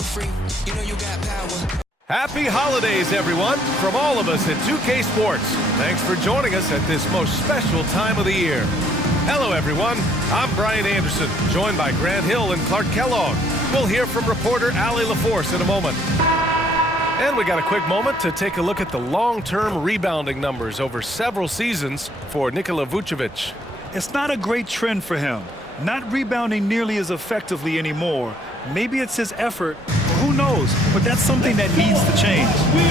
for free. You know you got power. Happy holidays, everyone, from all of us at 2K Sports. Thanks for joining us at this most special time of the year. Hello, everyone. I'm Brian Anderson, joined by Grant Hill and Clark Kellogg. We'll hear from reporter Allie LaForce in a moment. And we got a quick moment to take a look at the long-term rebounding numbers over several seasons for Nikola Vucevic. It's not a great trend for him. Not rebounding nearly as effectively anymore. Maybe it's his effort. Who knows? But that's something that needs to change.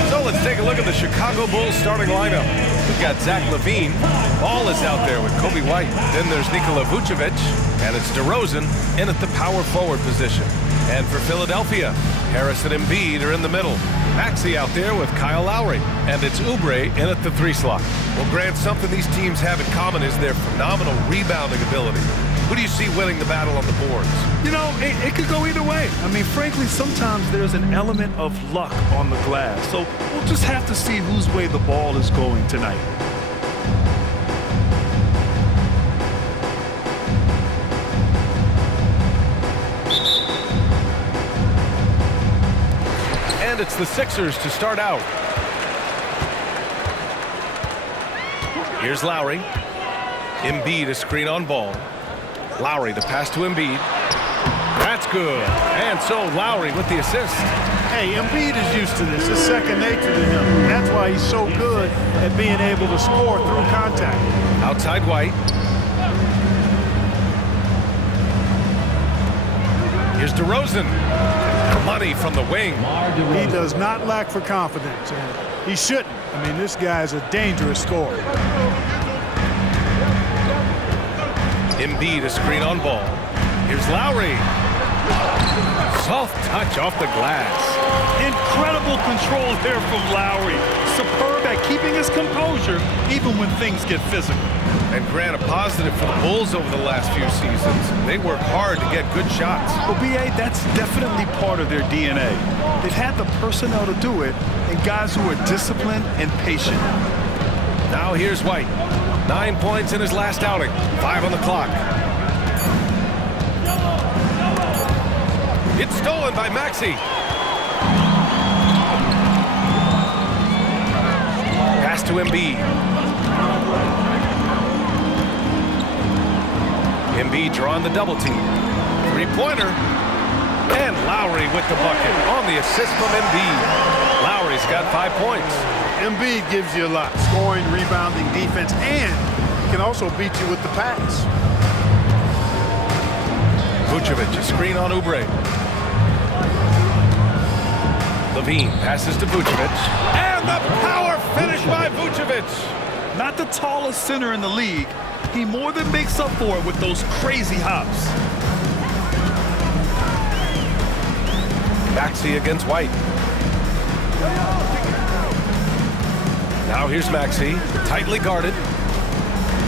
So let's take a look at the Chicago Bulls starting lineup. We've got Zach LaVine. Ball is out there with Kobe White. Then there's Nikola Vucevic. And it's DeRozan in at the power forward position. And for Philadelphia, Harris and Embiid are in the middle. Maxey out there with Kyle Lowry. And it's Oubre in at the 3 slot. Well, Grant, something these teams have in common is their phenomenal rebounding ability. Who do you see winning the battle on the boards? You know, it could go either way. I mean, frankly, sometimes there's an element of luck on the glass. So we'll just have to see whose way the ball is going tonight. And it's the Sixers to start out. Here's Lowry. Embiid a screen on ball. Lowry the pass to Embiid. That's good. And so Lowry with the assist. Hey, Embiid is used to this. It's second nature to him. That's why he's so good at being able to score through contact. Outside White. Here's DeRozan. Money from the wing. He does not lack for confidence, and he shouldn't. I mean, this guy is a dangerous scorer. Embiid a screen on ball. Here's Lowry. Soft touch off the glass. Incredible control there from Lowry. Superb at keeping his composure even when things get physical. And Grant, a positive for the Bulls over the last few seasons. They work hard to get good shots. Well, B.A., that's definitely part of their DNA. They've had the personnel to do it, and guys who are disciplined and patient. Now here's White. 9 points in his last outing. 5 on the clock. It's stolen by Maxey. Pass to Embiid. Embiid drawing the double team. 3-pointer. And Lowry with the bucket on the assist from Embiid. Lowry's got 5 points. Embiid gives you a lot. Scoring, rebounding, defense, and he can also beat you with the pass. Vucevic, a screen on Oubre. LaVine passes to Vucevic. And the power finish by Vucevic. Not the tallest center in the league. He more than makes up for it with those crazy hops. Maxey against White. Now here's Maxey, tightly guarded.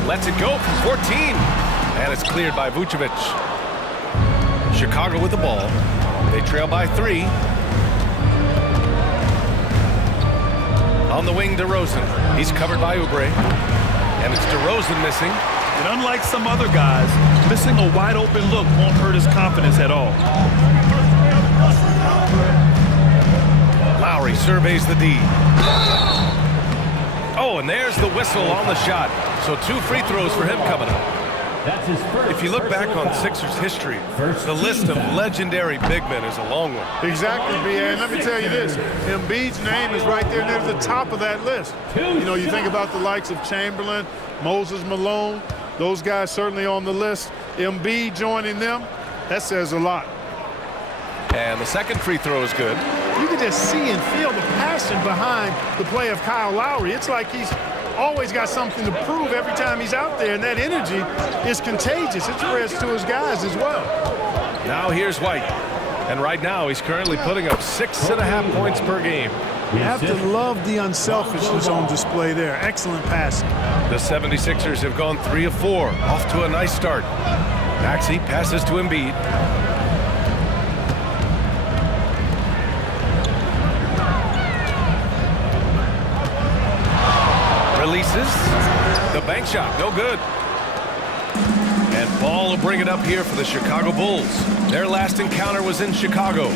Lets it go from 14. And it's cleared by Vucevic. Chicago with the ball. They trail by 3. On the wing, DeRozan. He's covered by Oubre. And it's DeRozan missing. And unlike some other guys, missing a wide open look won't hurt his confidence at all. Lowry surveys the D. Oh, and there's the whistle on the shot. So 2 free throws for him coming up. That's his first. If you look back on Sixers history, the list of legendary big men is a long one. Exactly, B.A. And let me tell you this, Embiid's name is right there near the top of that list. You know, you think about the likes of Chamberlain, Moses Malone, those guys certainly on the list. Embiid joining them, that says a lot. And the second free throw is good. You can just see and feel the passion behind the play of Kyle Lowry. It's like he's always got something to prove every time he's out there, and that energy is contagious. It spreads to his guys as well. Now here's White. And right now he's currently putting up 6.5 points per game. You have to love the unselfishness on display there. Excellent passing. The 76ers have gone 3 of 4. Off to a nice start. Maxey passes to Embiid. Releases. The bank shot, no good. And Ball will bring it up here for the Chicago Bulls. Their last encounter was in Chicago.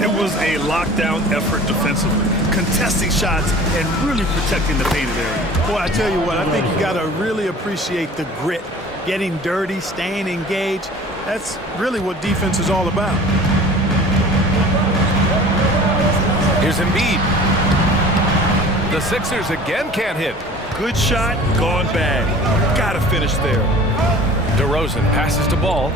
It was a lockdown effort defensively, contesting shots and really protecting the painted area. Boy, I tell you what, I think you got to really appreciate the grit, getting dirty, staying engaged. That's really what defense is all about. Here's Embiid. The Sixers again can't hit. Good shot, gone bad. Gotta finish there. DeRozan passes to Ball.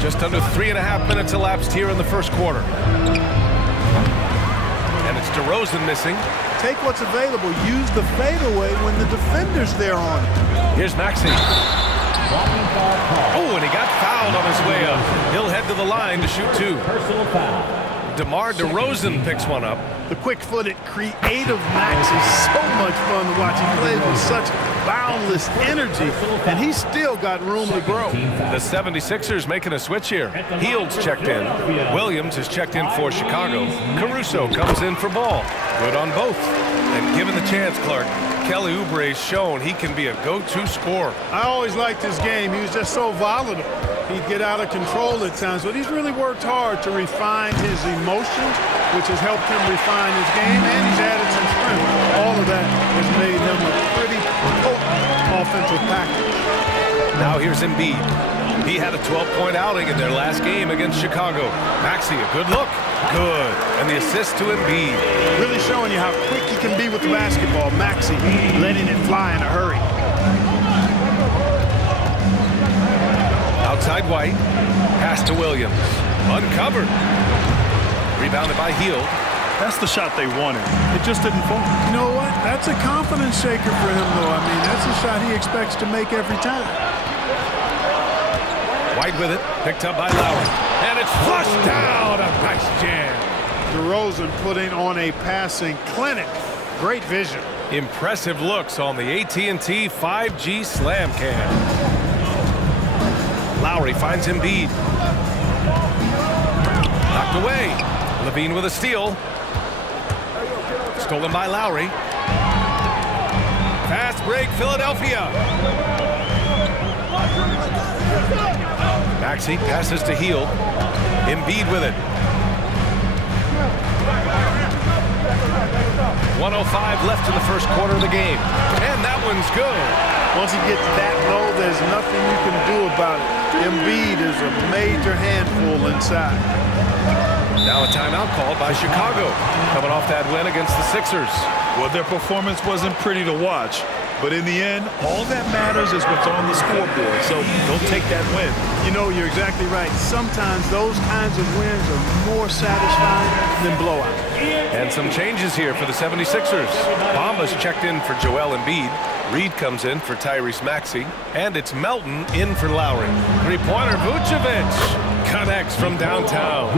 Just under 3.5 minutes elapsed here in the first quarter. And it's DeRozan missing. Take what's available. Use the fadeaway when the defender's there on it. Here's Maxey. Oh, and he got fouled on his way up. He'll head to the line to shoot two. Personal foul. DeMar DeRozan picks one up. The quick-footed, creative Max is so much fun to watch. He plays with such boundless energy, and he's still got room to grow. The 76ers making a switch here. Heald's checked in. Williams is checked in for Chicago. Caruso comes in for Ball. Good on both. And given the chance, Clark, Kelly Oubre's shown he can be a go-to scorer. I always liked his game. He was just so volatile. He'd get out of control at times, but he's really worked hard to refine his emotions, which has helped him refine his game, and he's added some strength. All of that has made him a pretty potent offensive package. Now here's Embiid. He had a 12-point outing in their last game against Chicago. Maxey, a good look. Good. And the assist to Embiid. Really showing you how quick he can be with the basketball. Maxey letting it fly in a hurry. Outside White. Pass to Williams. Uncovered. Rebounded by Hield. That's the shot they wanted. It just didn't fall. You know what? That's a confidence shaker for him, though. I mean, that's a shot he expects to make every time. White with it. Picked up by Lowry. And it's flushed down. A nice jam. DeRozan putting on a passing clinic. Great vision. Impressive looks on the AT&T 5G Slam Cam. Lowry finds Embiid. Knocked away. Levine with a steal. Stolen by Lowry. Fast break, Philadelphia. Maxey passes to Hield. Embiid with it. 1:05 left in the first quarter of the game. And that one's good. Once he gets that low, there's nothing you can do about it. Embiid is a major handful inside. Now a timeout called by Chicago, coming off that win against the Sixers. Well, their performance wasn't pretty to watch, but in the end, all that matters is what's on the scoreboard, so they'll take that win. You know, you're exactly right. Sometimes those kinds of wins are more satisfying than blowouts. And some changes here for the 76ers. Bamba's checked in for Joel Embiid. Reed comes in for Tyrese Maxey. And it's Melton in for Lowry. Three-pointer, Vucevic connects from downtown.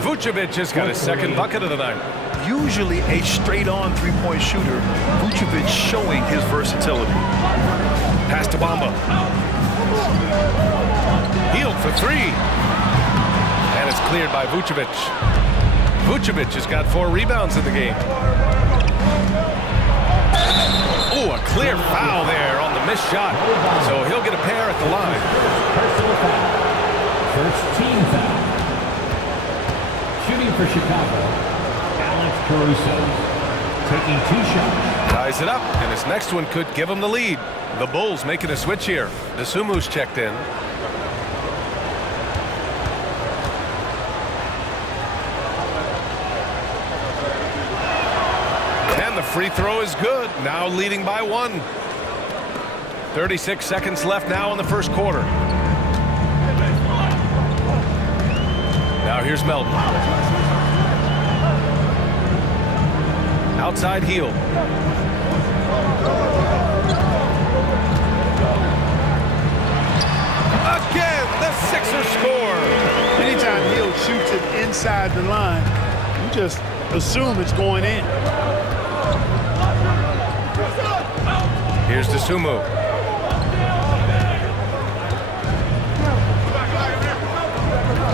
Vucevic has got his second bucket of the night. Usually a straight-on three-point shooter, Vucevic showing his versatility. Pass to Bamba. Hield for three. And it's cleared by Vucevic. Vucevic has got 4 rebounds in the game. Oh, a clear foul there on the missed shot. So he'll get a pair at the line. Personal foul. First team foul. Shooting for Chicago, Alex Caruso. Taking 2 shots. Ties it up, and his next one could give him the lead. The Bulls making a switch here. Desumu's checked in. And the free throw is good. Now leading by 1. 36 seconds left now in the first quarter. Now here's Melton. Outside Hield. Again, the Sixers score. Anytime Hield shoots it inside the line, you just assume it's going in. Here's Desumu.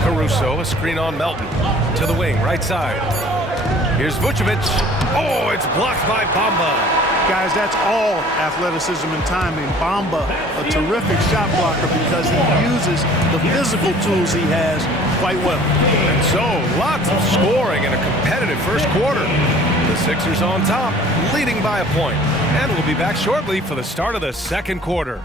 Caruso, a screen on Melton. To the wing, right side. Here's Vucevic. Oh, it's blocked by Bamba. Guys, that's all athleticism and timing. Bamba, a terrific shot blocker because he uses the physical tools he has quite well. And so, lots of scoring in a competitive first quarter. The Sixers on top, leading by a point. And we'll be back shortly for the start of the second quarter.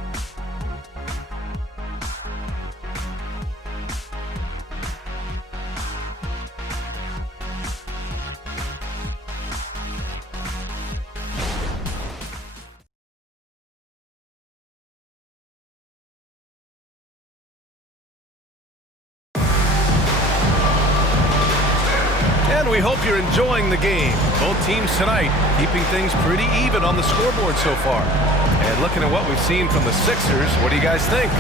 And we hope you're enjoying the game. Both teams tonight keeping things pretty even on the scoreboard so far. And looking at what we've seen from the Sixers, what do you guys think?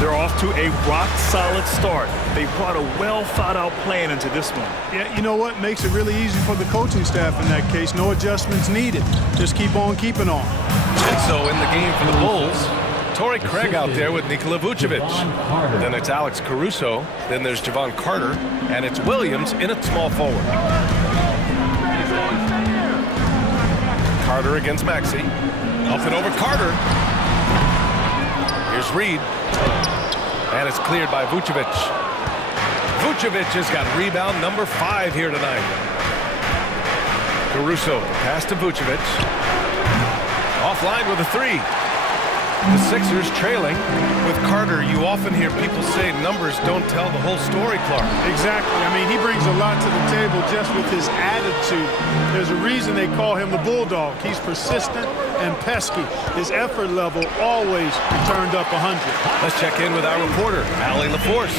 They're off to a rock-solid start. They brought a well-thought-out plan into this one. Yeah, you know what? Makes it really easy for the coaching staff in that case. No adjustments needed. Just keep on keeping on. And so in the game for the Bulls, Torrey Craig out there with Nikola Vucevic. Then it's Alex Caruso. Then there's Javon Carter. And it's Williams in at small forward. Carter against Maxey. Up and over Carter. Here's Reed. And it's cleared by Vucevic. Vucevic has got rebound number 5 here tonight. Caruso pass to Vucevic. Offline with a 3. The Sixers trailing. With Carter, you often hear people say numbers don't tell the whole story, Clark. Exactly. I mean, he brings a lot to the table just with his attitude. There's a reason they call him the Bulldog. He's persistent and pesky. His effort level always turned up 100. Let's check in with our reporter, Allie LaForce.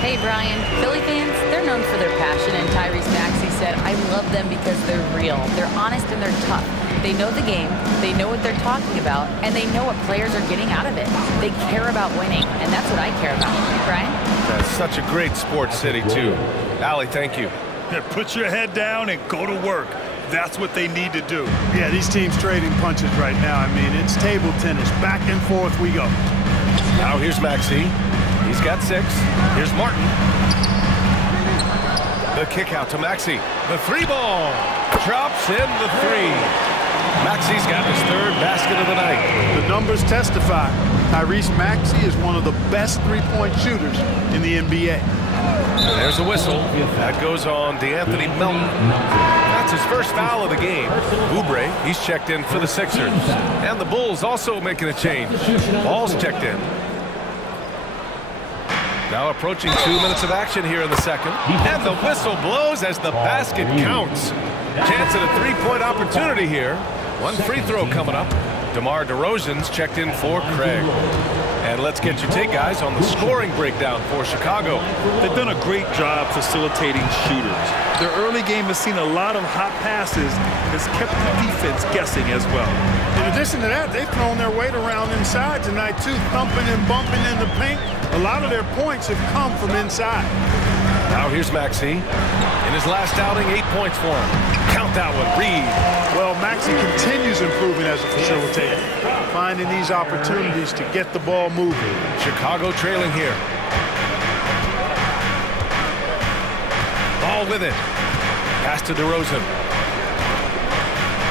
Hey, Brian. Philly fans, they're known for their passion, and Tyrese Maxey said, I love them because they're real. They're honest and they're tough. They know the game, they know what they're talking about, and they know what players are getting out of it. They care about winning, and that's what I care about. Brian? That's such a great sports city, too. Allie, thank you. Yeah, put your head down and go to work. That's what they need to do. Yeah, these teams trading punches right now. I mean, it's table tennis. Back and forth we go. Now here's Maxey. He's got 6. Here's Martin. The kick out to Maxey. The 3-ball. Drops in the 3. Maxey's got his 3rd basket of the night. The numbers testify. Tyrese Maxey is one of the best three-point shooters in the NBA. There's a whistle. That goes on DeAnthony Melton. That's his first foul of the game. Oubre, he's checked in for the Sixers. And the Bulls also making a change. Ball's checked in. Now approaching 2 minutes of action here in the second. And the whistle blows as the basket counts. Chance at a 3-point opportunity here. 1 free throw coming up. DeMar DeRozan's checked in for Craig. And let's get your take, guys, on the scoring breakdown for Chicago. They've done a great job facilitating shooters. Their early game has seen a lot of hot passes and has kept the defense guessing as well. In addition to that, they've thrown their weight around inside tonight, too, thumping and bumping in the paint. A lot of their points have come from inside. Now here's Maxey. In his last outing, 8 points for him. Count that one, Reed. Well, Maxey continues improving as a facilitator, finding these opportunities to get the ball moving. Chicago trailing here. Ball with it. Pass to DeRozan.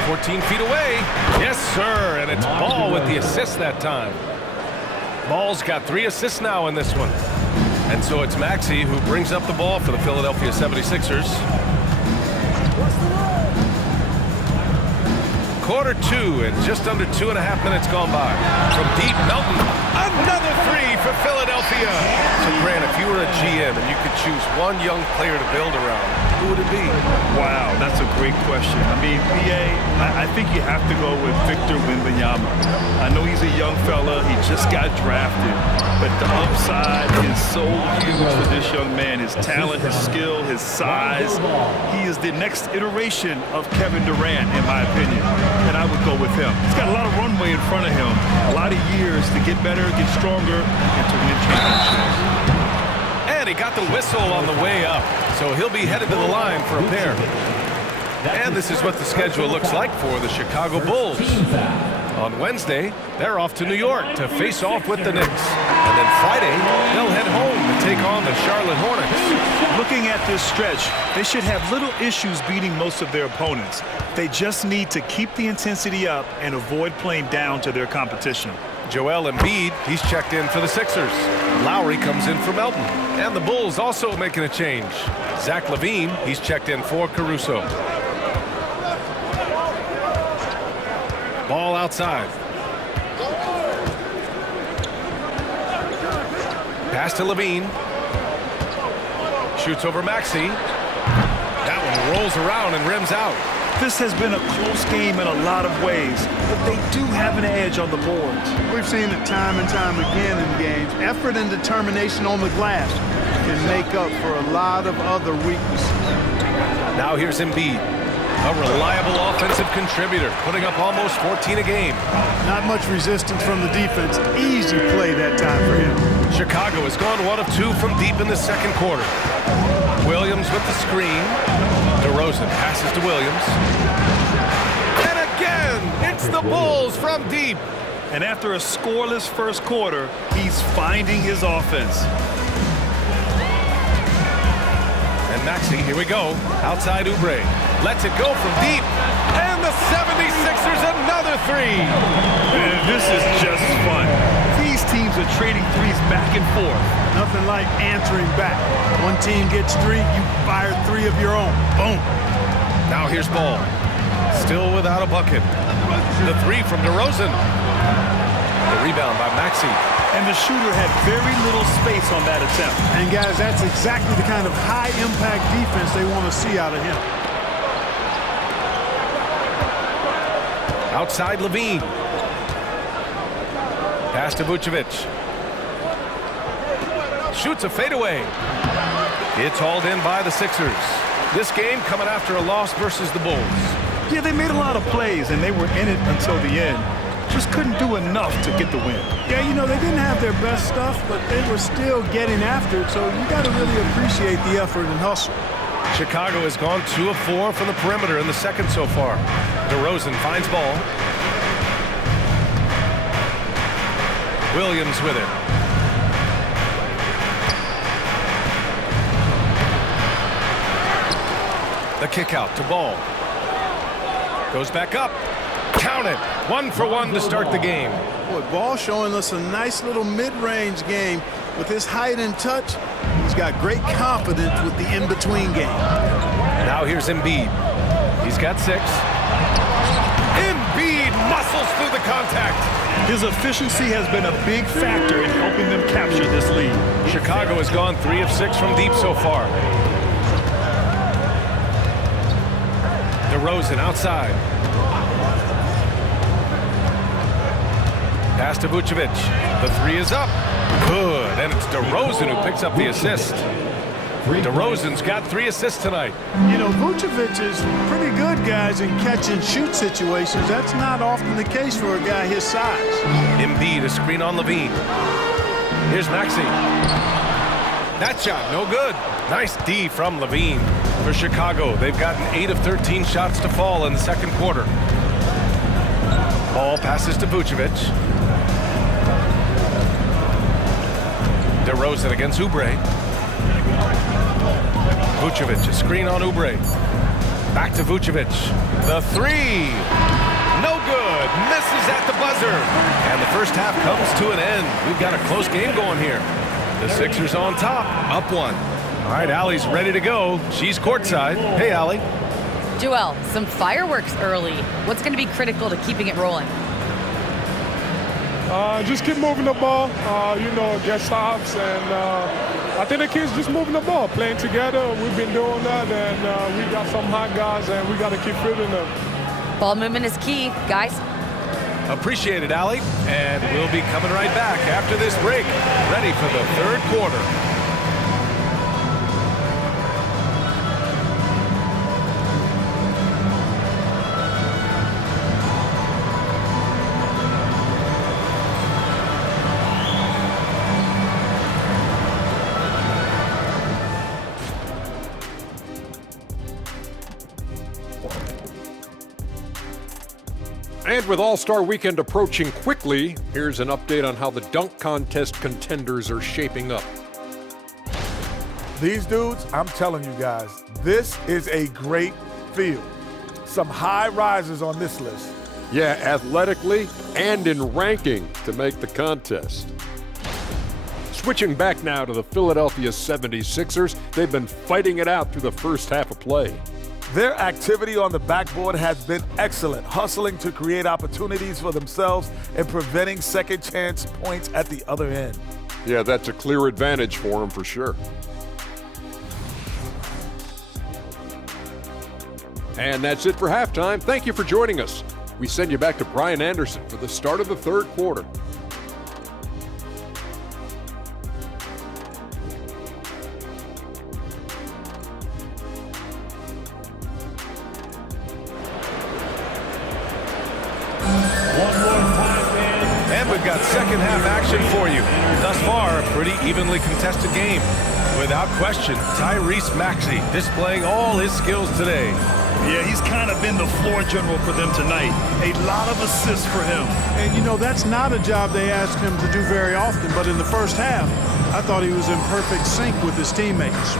14 feet away. Yes, sir. And it's Ball with the assist that time. Ball's got 3 assists now in this one. And so it's Maxey who brings up the ball for the Philadelphia 76ers. Quarter 2 and just under 2.5 minutes gone by. From deep, Melton, another 3 for Philadelphia. So Grant, if you were a GM and you could choose one young player to build around, who would it be? Wow, that's a great question. I mean, I think you have to go with Victor Wembanyama. I know he's a young fella. He just got drafted. But the upside is so huge for this young man. His talent, his skill, his size. He is the next iteration of Kevin Durant, in my opinion. And I would go with him. He's got a lot of runway in front of him. A lot of years to get better, get stronger, and to win championships. And he got the whistle on the way up. So he'll be headed to the line for a pair. And this is what the schedule looks like for the Chicago Bulls. On Wednesday, they're off to New York to face off with the Knicks. And then Friday, they'll head home to take on the Charlotte Hornets. Looking at this stretch, they should have little issues beating most of their opponents. They just need to keep the intensity up and avoid playing down to their competition. Joel Embiid, he's checked in for the Sixers. Lowry comes in for Melton. And the Bulls also making a change. Zach LaVine, he's checked in for Caruso. Ball outside. Pass to LaVine. Shoots over Maxey. That one rolls around and rims out. This has been a close game in a lot of ways, but they do have an edge on the boards. We've seen it time and time again in games. Effort and determination on the glass can make up for a lot of other weaknesses. Now here's Embiid, a reliable offensive contributor, putting up almost 14 a game. Not much resistance from the defense. Easy play that time for him. Chicago has gone 1 of 2 from deep in the second quarter. Williams with the screen. DeRozan passes to Williams. And again, it's the Bulls from deep. And after a scoreless first quarter, he's finding his offense. And Maxey, here we go. Outside Oubre. Lets it go from deep. And the 76ers another three. And this is just fun. These teams are trading threes back and forth. Nothing like answering back. One team gets 3, you fire 3 of your own. Boom. Now here's Ball. Still without a bucket. The 3 from DeRozan. The rebound by Maxey. And the shooter had very little space on that attempt. And guys, that's exactly the kind of high-impact defense they want to see out of him. Outside LaVine. Pass to Vucevic. Shoots a fadeaway. It's hauled in by the Sixers. This game coming after a loss versus the Bulls. Yeah, they made a lot of plays, and they were in it until the end. Just couldn't do enough to get the win. Yeah, you know, they didn't have their best stuff, but they were still getting after it, so you got to really appreciate the effort and hustle. Chicago has gone 2 of 4 from the perimeter in the second so far. DeRozan finds Ball. Williams with it. The kick out to Ball. Goes back up. Count it. 1 for 1 to start the game. Boy, Ball showing us a nice little mid-range game. With his height and touch, he's got great confidence with the in-between game. Now here's Embiid. He's got 6. Embiid muscles through the contact. His efficiency has been a big factor in helping them capture this lead. Chicago has gone 3 of 6 from deep so far. DeRozan outside. Pass to Vucevic. The 3 is up. Good. And it's DeRozan who picks up the assist. DeRozan's got 3 assists tonight. You know, Vucevic is pretty good, guys, in catch-and-shoot situations. That's not often the case for a guy his size. Embiid, a screen on LaVine. Here's Maxey. That shot, no good. Nice D from LaVine. For Chicago, they've gotten 8 of 13 shots to fall in the second quarter. Ball passes to Vucevic. DeRozan against Oubre. Vucevic, a screen on Oubre. Back to Vucevic. The 3. No good. Misses at the buzzer. And the first half comes to an end. We've got a close game going here. The Sixers on top, up 1. All right, Allie's ready to go. She's courtside. Hey, Allie. Joel, some fireworks early. What's going to be critical to keeping it rolling? Just keep moving the ball, get stops, and I think the kids just moving the ball, playing together. We've been doing that, and we got some hot guys, and we got to keep fielding them. Ball movement is key, guys. Appreciate it, Allie. And we'll be coming right back after this break, ready for the third quarter. And with All-Star Weekend approaching quickly, here's an update on how the dunk contest contenders are shaping up. These dudes, I'm telling you guys, this is a great field. Some high risers on this list. Yeah, athletically and in ranking to make the contest. Switching back now to the Philadelphia 76ers, they've been fighting it out through the first half of play. Their activity on the backboard has been excellent, hustling to create opportunities for themselves and preventing second chance points at the other end. Yeah, that's a clear advantage for them for sure. And that's it for halftime. Thank you for joining us. We send you back to Brian Anderson for the start of the third quarter. And we've got second half action for you. Thus far, a pretty evenly contested game. Without question, Tyrese Maxey displaying all his skills today. Yeah, he's kind of been the floor general for them tonight. A lot of assists for him. And, you know, that's not a job they ask him to do very often. But in the first half, I thought he was in perfect sync with his teammates.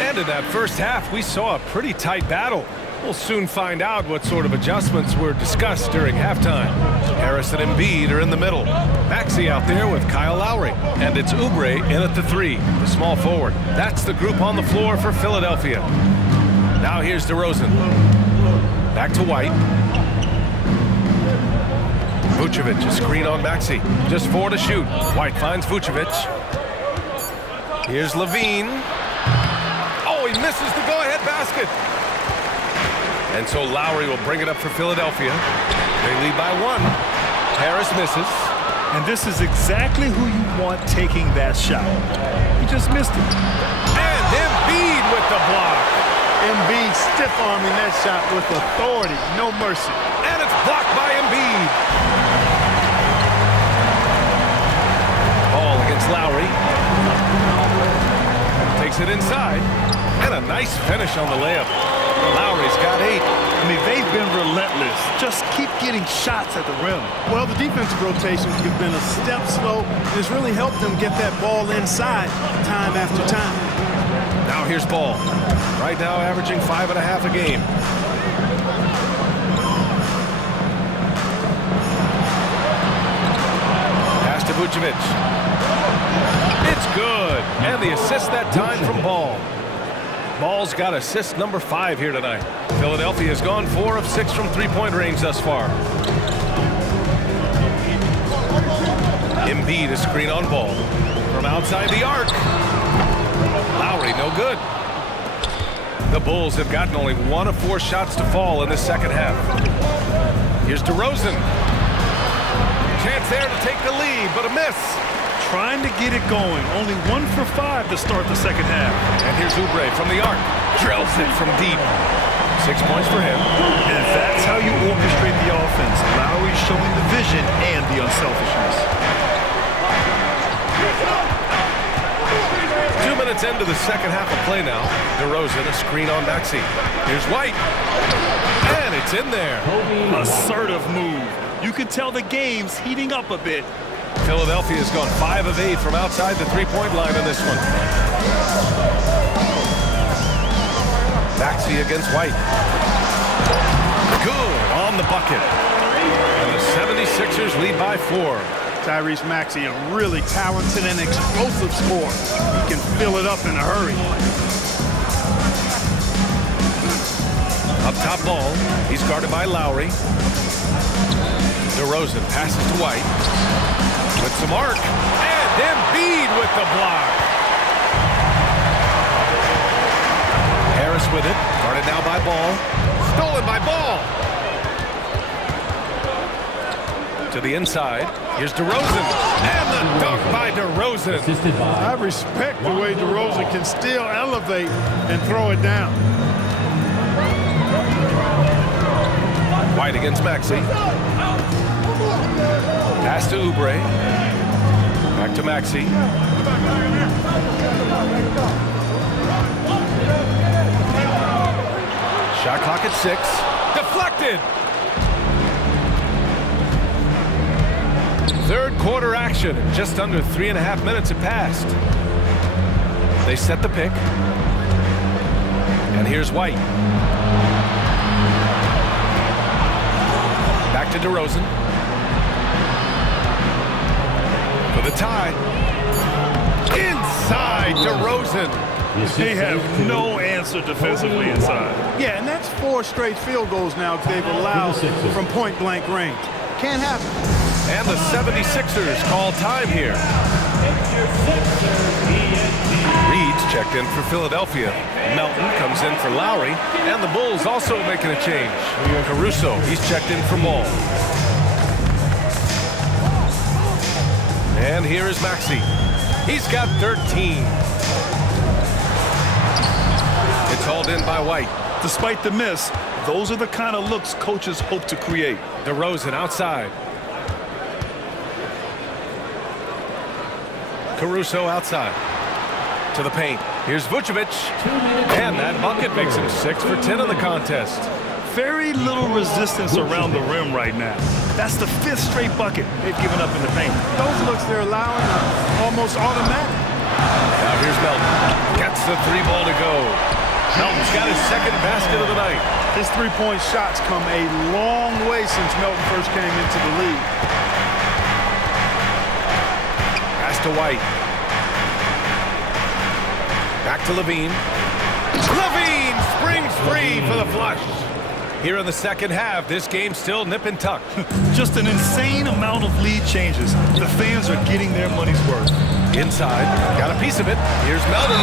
And in that first half, we saw a pretty tight battle. We'll soon find out what sort of adjustments were discussed during halftime. Harris and Embiid are in the middle. Maxey out there with Kyle Lowry. And it's Oubre in at the 3, the small forward. That's the group on the floor for Philadelphia. Now here's DeRozan. Back to White. Vucevic, a screen on Maxey. Just 4 to shoot. White finds Vucevic. Here's Levine. Oh, he misses the go-ahead basket. And so Lowry will bring it up for Philadelphia. They lead by 1. Harris misses. And this is exactly who you want taking that shot. He just missed it. And Embiid with the block. Embiid stiff-arming that shot with authority, no mercy. And it's blocked by Embiid. Ball against Lowry. Takes it inside. And a nice finish on the layup. Lowry's got 8. I mean, they've been relentless. Just keep getting shots at the rim. Well, the defensive rotations have been a step slow, and it's really helped them get that ball inside time after time. Now here's Ball. Right now averaging 5.5 a game. Pass to Vucevic. It's good. And the assist that time from Ball. Ball's got assist number 5 here tonight. Philadelphia has gone 4 of 6 from three-point range thus far. Embiid, a screen on Ball. From outside the arc. Lowry, no good. The Bulls have gotten only 1 of 4 shots to fall in the second half. Here's DeRozan. Chance there to take the lead, but a miss. Trying to get it going. Only 1 for 5 to start the second half. And here's Oubre from the arc. Drills it from deep. 6 points for him. And that's how you orchestrate the offense. Lowry showing the vision and the unselfishness. 2 minutes into the second half of play now. DeRozan, a screen on Maxey. Here's White. And it's in there. Assertive move. You can tell the game's heating up a bit. Philadelphia has gone 5 of 8 from outside the three-point line in this one. Maxey against White. Good on the bucket. And the 76ers lead by 4. Tyrese Maxey, a really talented and explosive scorer. He can fill it up in a hurry. Up top Ball. He's guarded by Lowry. DeRozan passes to White. With some arc. And Embiid with the block. Harris with it. Guarded now by Ball. Stolen by Ball. To the inside. Here's DeRozan. And the dunk by DeRozan. I respect the way DeRozan can still elevate and throw it down. White against Maxey. Pass to Oubre. Back to Maxey. Shot clock at 6. Deflected. Third quarter action. Just under 3.5 minutes have passed. They set the pick. And here's White. Back to DeRozan. For the tie. Inside DeRozan. They have no answer defensively inside. Yeah, and that's 4 straight field goals now they've allowed from point-blank range. Can't happen. And the 76ers call time here. Reed's checked in for Philadelphia. Melton comes in for Lowry. And the Bulls also making a change. Caruso, he's checked in for Ball. And here is Maxey. He's got 13. It's hauled in by White. Despite the miss, those are the kind of looks coaches hope to create. DeRozan outside. Caruso outside. To the paint. Here's Vucevic. And that bucket makes him 6 for 10 in the contest. Very little resistance around the rim right now. That's the 5th straight bucket they've given up in the paint. Those looks they're allowing are almost automatic. Now here's Melton. Gets the 3-ball to go. Melton's got his 2nd basket of the night. His 3-point shots come a long way since Melton first came into the league. Pass to White. Back to Levine. Levine springs free for the flush. Here in the second half, this game still nip and tuck. Just an insane amount of lead changes. The fans are getting their money's worth. Inside, got a piece of it. Here's Melton.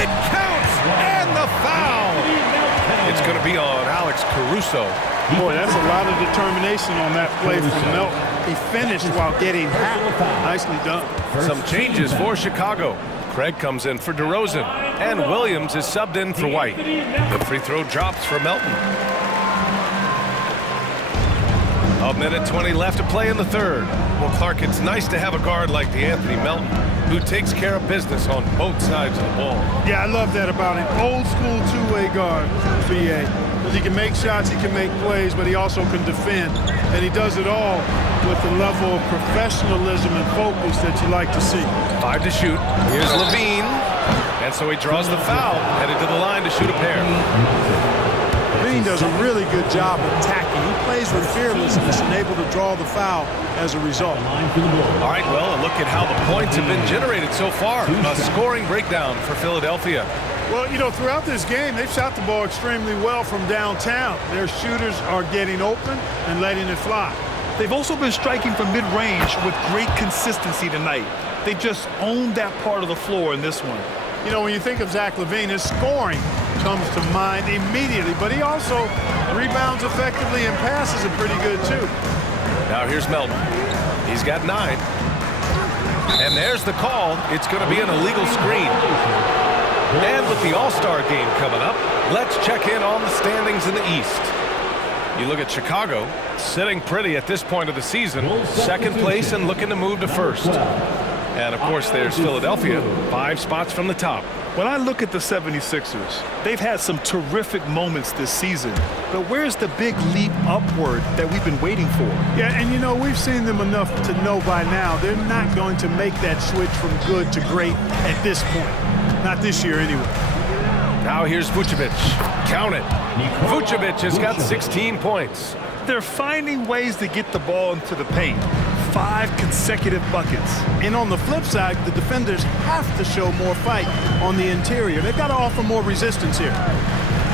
It counts, and the foul. It's going to be on Alex Caruso. Boy, that's a lot of determination on that play from Melton. He finished while getting hacked. Nicely done. Some changes for Chicago. Craig comes in for DeRozan, and Williams is subbed in for White. The free throw drops for Melton. A minute 20 left to play in the third. Well, Clark, it's nice to have a guard like DeAnthony Melton who takes care of business on both sides of the ball. Yeah, I love that about him. Old school two-way guard, VA. Because he can make shots, he can make plays, but he also can defend. And he does it all with the level of professionalism and focus that you like to see. 5 to shoot. Here's Levine. And so he draws the foul, headed to the line to shoot a pair. Levine does a really good job attacking. He plays with fearlessness and able to draw the foul as a result. All right, well, a look at how the points have been generated so far. A scoring breakdown for Philadelphia. Well, you know, throughout this game, they've shot the ball extremely well from downtown. Their shooters are getting open and letting it fly. They've also been striking from mid-range with great consistency tonight. They just owned that part of the floor in this one. You know, when you think of Zach LaVine, his scoring comes to mind immediately, but he also rebounds effectively and passes it pretty good, too. Now here's Melton. He's got 9. And there's the call. It's going to be an illegal screen. And with the All-Star game coming up, let's check in on the standings in the East. You look at Chicago, sitting pretty at this point of the season, 2nd place and looking to move to 1st. And, of course, there's Philadelphia, 5 spots from the top. When I look at the 76ers, they've had some terrific moments this season. But where's the big leap upward that we've been waiting for? Yeah, and, you know, we've seen them enough to know by now they're not going to make that switch from good to great at this point. Not this year, anyway. Now here's Vucevic. Count it. Vucevic has got 16 points. They're finding ways to get the ball into the paint. 5 consecutive buckets. And on the flip side, the defenders have to show more fight on the interior. They've got to offer more resistance here.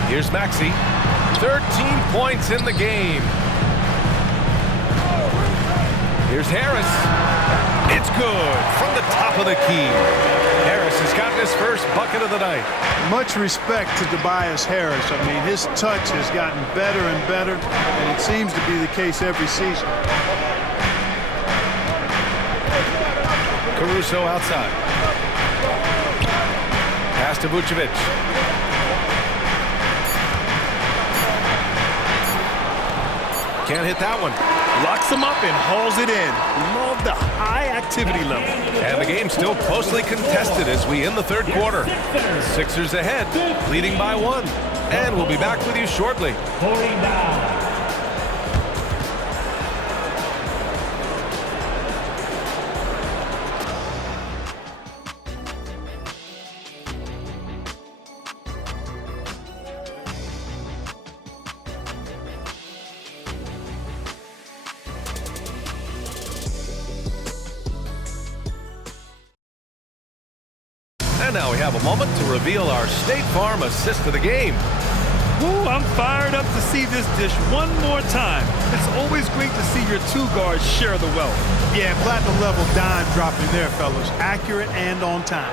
Here's Maxey. 13 points in the game. Here's Harris. It's good from the top of the key. Harris has gotten his first bucket of the night. Much respect to Tobias Harris. I mean, his touch has gotten better and better, and it seems to be the case every season. Caruso outside. Pass to Vucevic. Can't hit that one. Locks him up and hauls it in. Love the high activity level. And the game's still closely contested as we end the third quarter. Sixers ahead, leading by 1. And we'll be back with you shortly. And now we have a moment to reveal our State Farm assist of the game. Ooh, I'm fired up to see this dish one more time. It's always great to see your two guards share the wealth. Yeah, platinum level dime dropping there, fellas. Accurate and on time.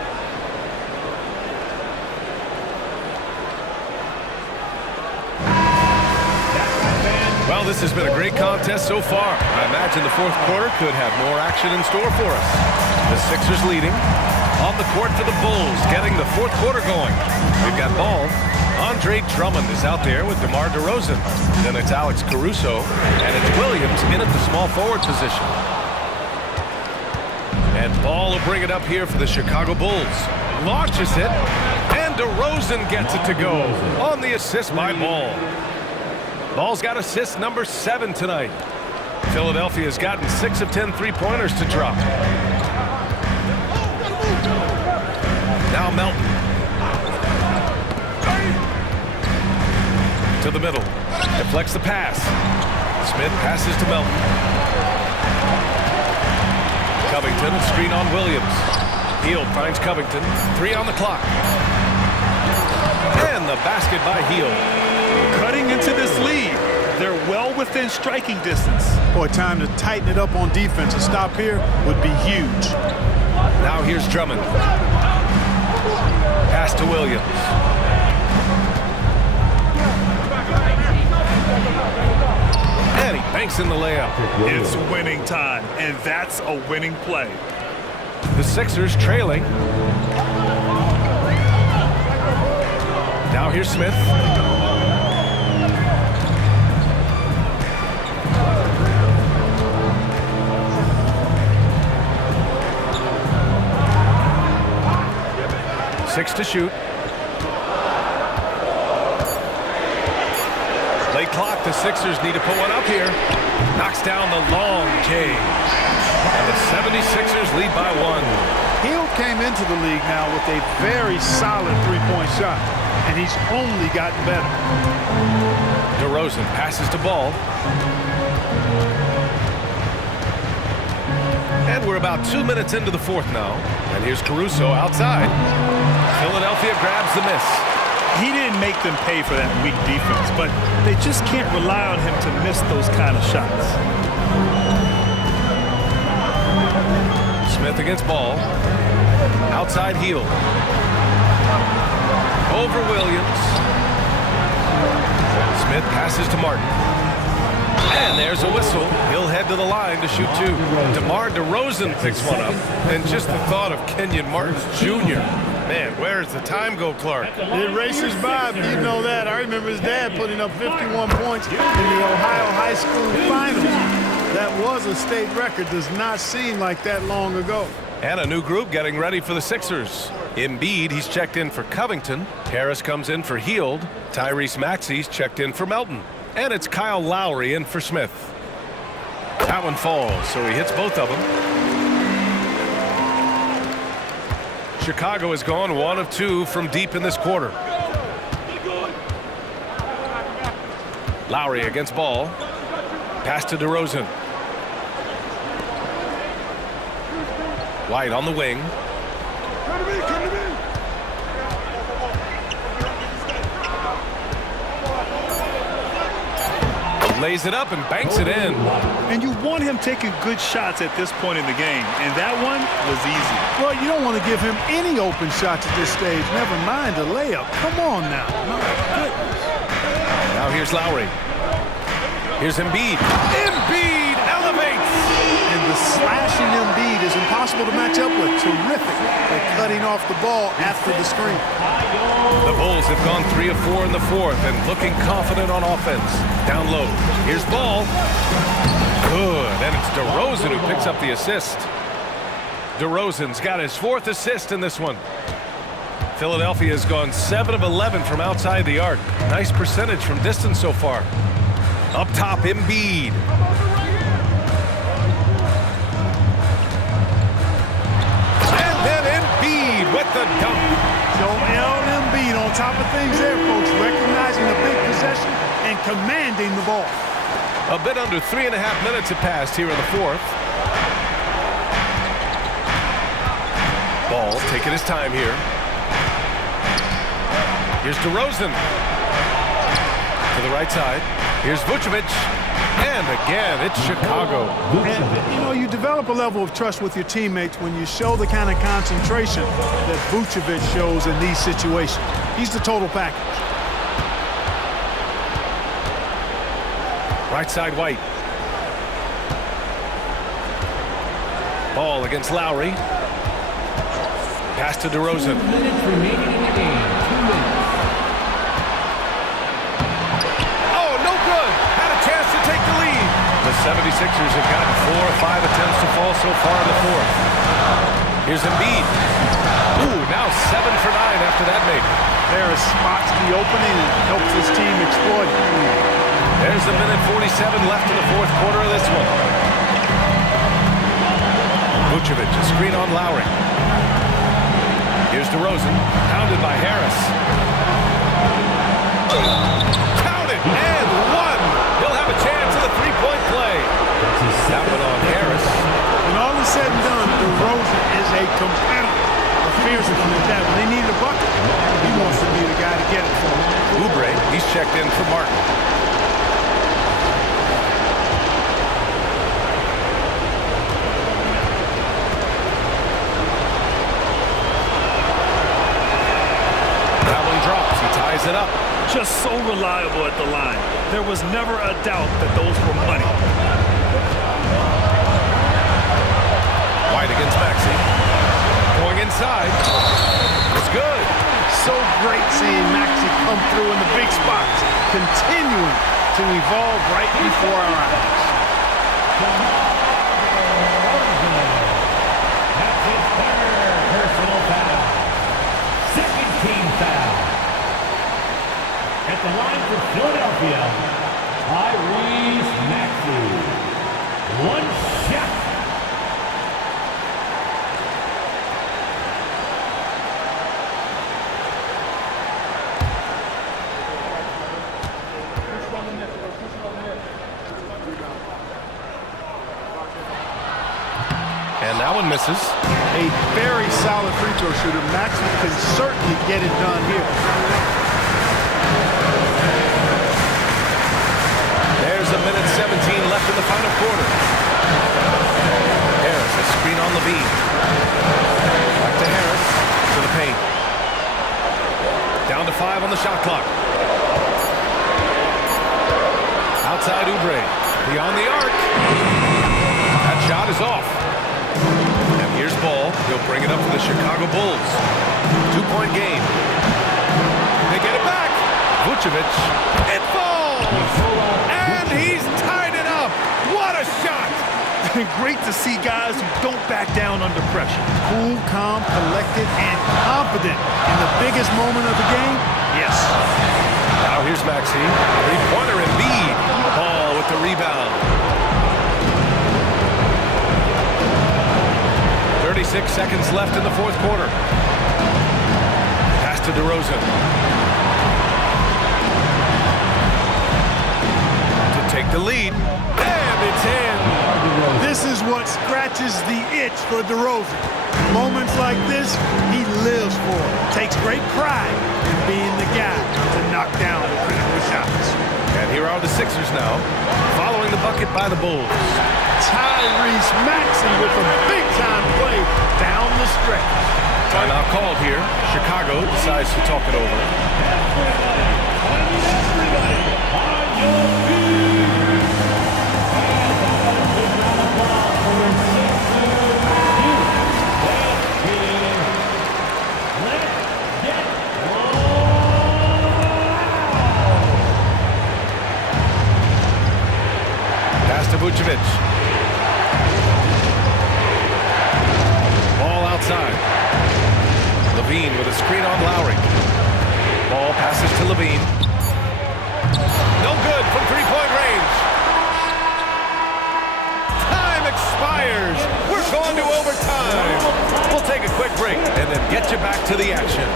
Well, this has been a great contest so far. I imagine the fourth quarter could have more action in store for us. The Sixers leading. On the court for the Bulls, getting the fourth quarter going. We've got ball. Andre Drummond is out there with DeMar DeRozan. Then it's Alex Caruso, and it's Williams in at the small forward position. And Ball will bring it up here for the Chicago Bulls. Launches it, and DeRozan gets it to go on the assist by Ball. Ball's got assist number 7 tonight. Philadelphia's gotten 6 of 10 three-pointers to drop. Now Melton. To the middle. Deflects the pass. Smith passes to Melton. Covington, screen on Williams. Hield finds Covington. 3 on the clock. And the basket by Hield. Cutting into this lead. They're well within striking distance. Boy, time to tighten it up on defense. A stop here would be huge. Now here's Drummond. Pass to Williams. And he banks in the layup. It's winning time, and that's a winning play. The Sixers trailing. Now here's Smith. Six to shoot. Late clock, the Sixers need to put one up here. Knocks down the long J. And the 76ers lead by 1. Hield came into the league now with a very solid three-point shot, and he's only gotten better. DeRozan passes to Ball. And we're about 2 minutes into the fourth now. And here's Caruso outside. Philadelphia grabs the miss. He didn't make them pay for that weak defense, but they just can't rely on him to miss those kind of shots. Smith against Ball. Outside Hield. Over Williams. Smith passes to Martin. And there's a whistle. He'll head to the line to shoot 2. DeMar DeRozan picks one up. And just the thought of Kenyon Martin Jr. Man, where does the time go, Clark? It races by, but you know that. I remember his dad putting up 51 points in the Ohio High School Finals. That was a state record. Does not seem like that long ago. And a new group getting ready for the Sixers. Embiid, he's checked in for Covington. Harris comes in for Hield. Tyrese Maxey's checked in for Melton. And it's Kyle Lowry in for Smith. That one falls, so he hits both of them. Chicago has gone 1 of 2 from deep in this quarter. Lowry against Ball. Pass to DeRozan. White on the wing. Lays it up and banks it in. And you want him taking good shots at this point in the game, and that one was easy. Well, you don't want to give him any open shots at this stage, never mind a layup. Come on now. My goodness. Now here's Lowry. Here's Embiid. Embiid elevates. And the slashing Embiid is impossible to match up with. Terrific at cutting off the ball after the screen. The Bulls have gone 3 of 4 in the fourth and looking confident on offense. Down low. Here's ball. Good. And it's DeRozan who picks up the assist. DeRozan's got his 4th assist in this one. Philadelphia has gone 7 of 11 from outside the arc. Nice percentage from distance so far. Up top, Embiid. And then Embiid with the dunk. Joel Embiid on top of things there, folks, recognizing the big possession and commanding the ball. A bit under 3.5 minutes have passed here in the fourth. Ball taking his time here. Here's DeRozan. To the right side. Here's Vucevic. And again, it's Chicago. And, you know, you develop a level of trust with your teammates when you show the kind of concentration that Vucevic shows in these situations. He's the total package. Right side, White. Ball against Lowry. Pass to DeRozan. Minutes remaining in the game. 2 minutes. Oh, no good. Had a chance to take the lead. The 76ers have gotten 4 or 5 attempts to fall so far in the fourth. Here's Embiid. Ooh, now 7 for 9 after that make. Harris spots the opening and helps his team exploit it. There's a minute 47 left in the fourth quarter of this one. Vucevic, a screen on Lowry. Here's DeRozan, pounded by Harris. Counted and one. He'll have a chance at a three-point play. That one on Harris. When all is said and done, DeRozan is a competitor. A fierce one at that. When they need a bucket, he wants to be the guy to get it for them. Oubre, he's checked in for Martin. It up. Just so reliable at the line. There was never a doubt that those were money. White against Maxey. Going inside. It's good. So great seeing Maxey come through in the big spots, continuing to evolve right before our eyes. That's his 3rd personal foul. 2nd team foul. At the line for Philadelphia, Tyrese Maxey. 1 shot. And that one misses. A very solid free throw shooter. Maxey can certainly get it done here. There's a minute 17 left in the final quarter. Harris, a screen on Levine. Back to Harris, to the paint. Down to 5 on the shot clock. Outside Oubre, beyond the arc. That shot is off. And here's Ball. He'll bring it up to the Chicago Bulls. 2-point game. They get it back. Vucevic. It falls. And he's tied it up. What a shot. Great to see guys who don't back down under pressure. Cool, calm, collected, and confident in the biggest moment of the game. Yes. Now here's Maxey. Three-pointer Embiid. Ball with the rebound. 36 seconds left in the fourth quarter. Pass to DeRozan. To take the lead. And it's in. This is what scratches the itch for DeRozan. Moments like this, he lives for it. Takes great pride in being the guy to knock down the critical shots. And here are the Sixers now, following the bucket by the Bulls. Tyrese Maxey with a big-time play down the stretch. Timeout called here. Chicago decides to talk it over. Vucevic. Ball outside. Levine with a screen on Lowry. Ball passes to Levine. No good from three-point range. Time expires. We're going to overtime. We'll take a quick break and then get you back to the action.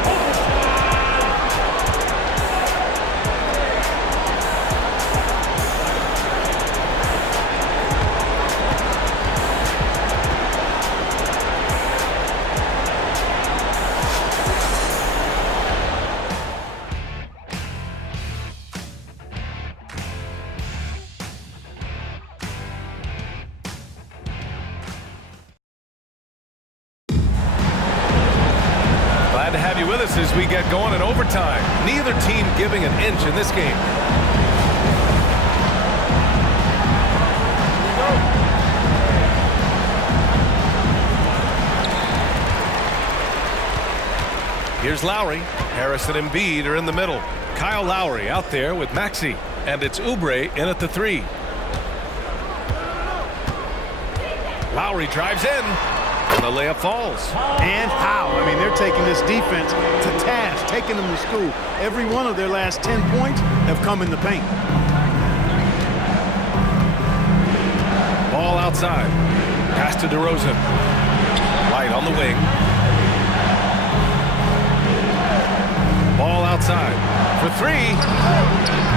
Glad to have you with us as we get going in overtime. Neither team giving an inch in this game. Here's Lowry. Harris and Embiid are in the middle. Kyle Lowry out there with Maxey. And it's Oubre in at the three. Lowry drives in. And the layup falls. And how? I mean, they're taking this defense to task, taking them to school. Every one of their last 10 points have come in the paint. Ball outside. Pass to DeRozan. White on the wing. Ball outside. For three.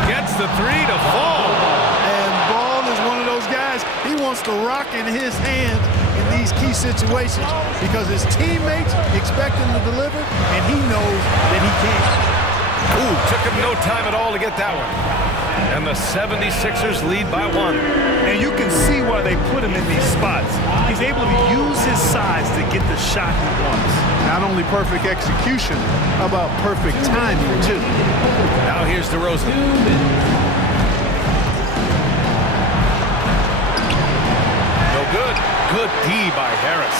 Gets the three to fall. And Ball is one of those guys, he wants the rock in his hands in these key situations because his teammates expect him to deliver, and he knows that he can. Ooh, took him no time at all to get that one. And the 76ers lead by one. And you can see why they put him in these spots. He's able to use his size to get the shot he wants. Not only perfect execution, how about perfect timing, too? Now here's DeRozan. No good. Good D by Harris.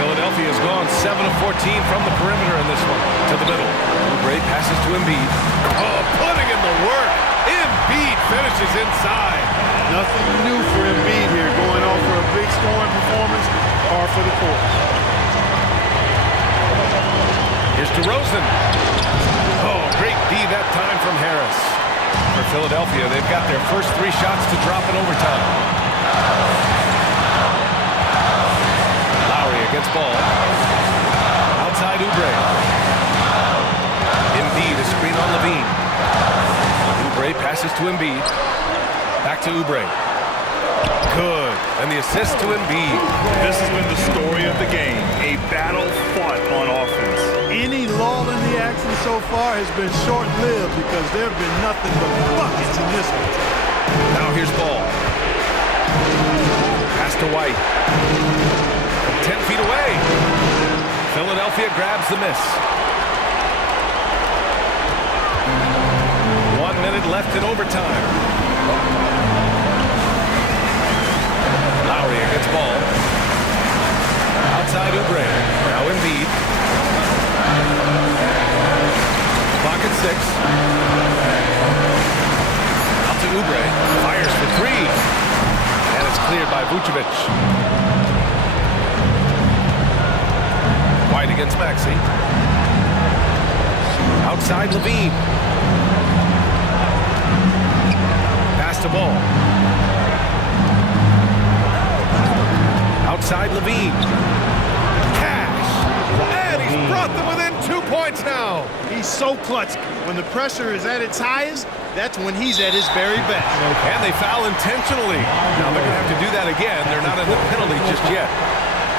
Philadelphia has gone 7 of 14 from the perimeter in this one. To the middle. Oubre passes to Embiid. Oh, putting in the work. Embiid finishes inside. Nothing new for Embiid here, going off for a big scoring performance or for the court. Here's DeRozan. Oh, great D that time from Harris. For Philadelphia, they've got their first three shots to drop in overtime. Lowry against Ball. Outside Oubre. Embiid, a screen on Levine. Oubre passes to Embiid. Back to Oubre. Good. And the assist to Embiid. This has been the story of the game. A battle fought on offense. Any lull in the action so far has been short-lived because there have been nothing but buckets in this one. Now here's Ball. Pass to White. 10 feet away. Philadelphia grabs the miss. 1 minute left in overtime. Lowry against Ball. Outside Oubre. Now Embiid. Clock at 6. Out to Oubre. Fires for three. And it's cleared by Vucevic. White against Maxey. Outside Levine. Pass to Ball. Outside Levine. Cash. And he's brought them within 2 points now. He's so clutch. When the pressure is at its highest, that's when he's at his very best. And they foul intentionally. Now they're going to have to do that again. They're not in the penalty just yet.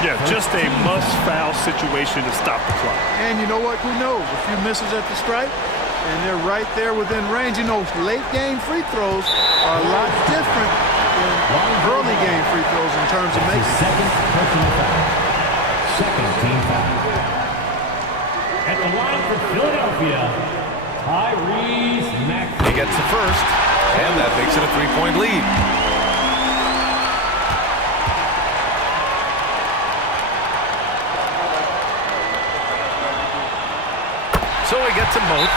Yeah, just a must-foul situation to stop the clock. And you know what? Who knows? A few misses at the stripe, and they're right there within range. You know, late-game free throws are a lot different than early-game free throws in terms of making. Second personal foul. Second team foul. At the line for Philadelphia, Tyrese Maxey. He gets the first, and that makes it a three-point lead. So he gets them both,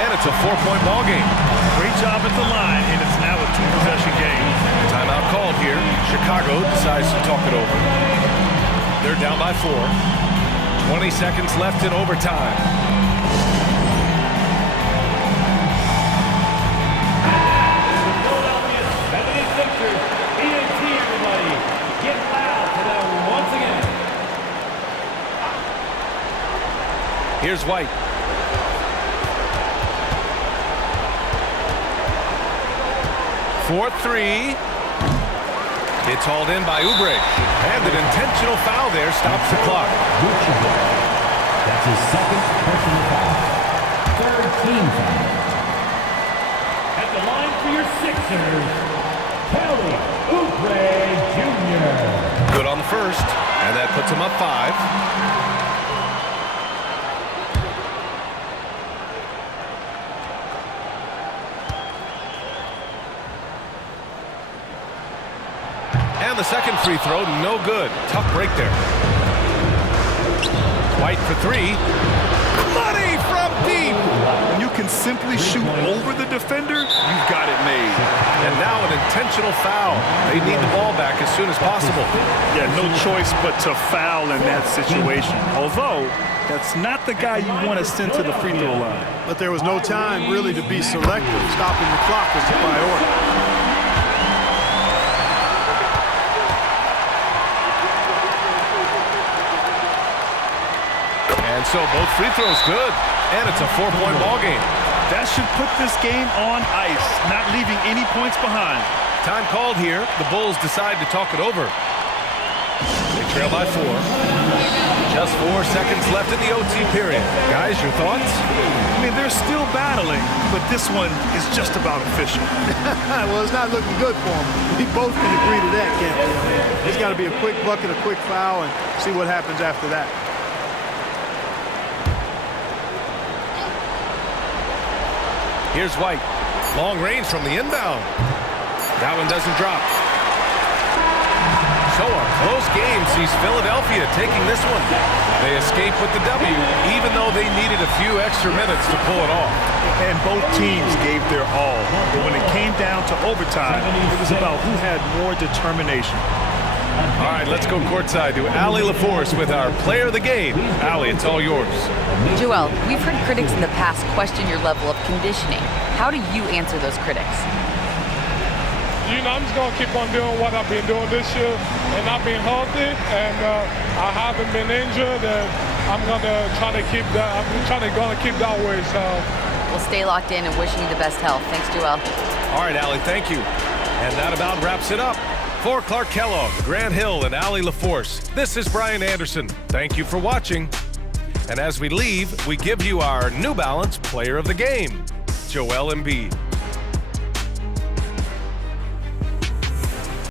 and it's a 4-point ball game. Great job at the line, and it's now a two-possession game. Timeout called here. Chicago decides to talk it over. They're down by 4. 20 seconds left in overtime. Philadelphia 76ers. ENT, everybody. Get loud to them once again. Here's White. For 3. It's hauled in by Oubre. And an intentional foul there stops the clock. That's his second personal foul. Third team foul. At the line for your Sixers, Kelly Oubre Jr. Good on the first, and that puts him up 5. And the second free throw, no good. Tough break there. White for 3. Money from deep. When you can simply shoot over the defender, you've got it made. And now an intentional foul. They need the ball back as soon as possible. Yeah, no choice but to foul in that situation. Although, that's not the guy you want to send to the free throw line. But there was no time really to be selective. Stopping the clock was the priority. And so both free throws good. And it's a 4-point ball game. That should put this game on ice, not leaving any points behind. Time called here. The Bulls decide to talk it over. They trail by 4. Just 4 seconds left in the OT period. Guys, your thoughts? I mean, they're still battling, but this one is just about official. Well, it's not looking good for them. We both can agree to that, can't we? It's got to be a quick bucket, a quick foul, and see what happens after that. Here's White. Long range from the inbound. That one doesn't drop. So a close game sees Philadelphia taking this one. They escape with the W, even though they needed a few extra minutes to pull it off. And both teams gave their all. But when it came down to overtime, it was about who had more determination. All right, let's go courtside to Allie LaForce with our player of the game. Allie, it's all yours. Joel, we've heard critics in the past question your level of conditioning. How do you answer those critics? You know, I'm just going to keep on doing what I've been doing this year, and I've been healthy, and I haven't been injured, and I'm going to try to keep that. I'm going to keep that way. So We'll stay locked in and wishing you the best health. Thanks, Joel. All right, Allie, thank you. And that about wraps it up. For Clark Kellogg, Grant Hill, and Allie LaForce, this is Brian Anderson. Thank you for watching. And as we leave, we give you our New Balance Player of the Game, Joel Embiid.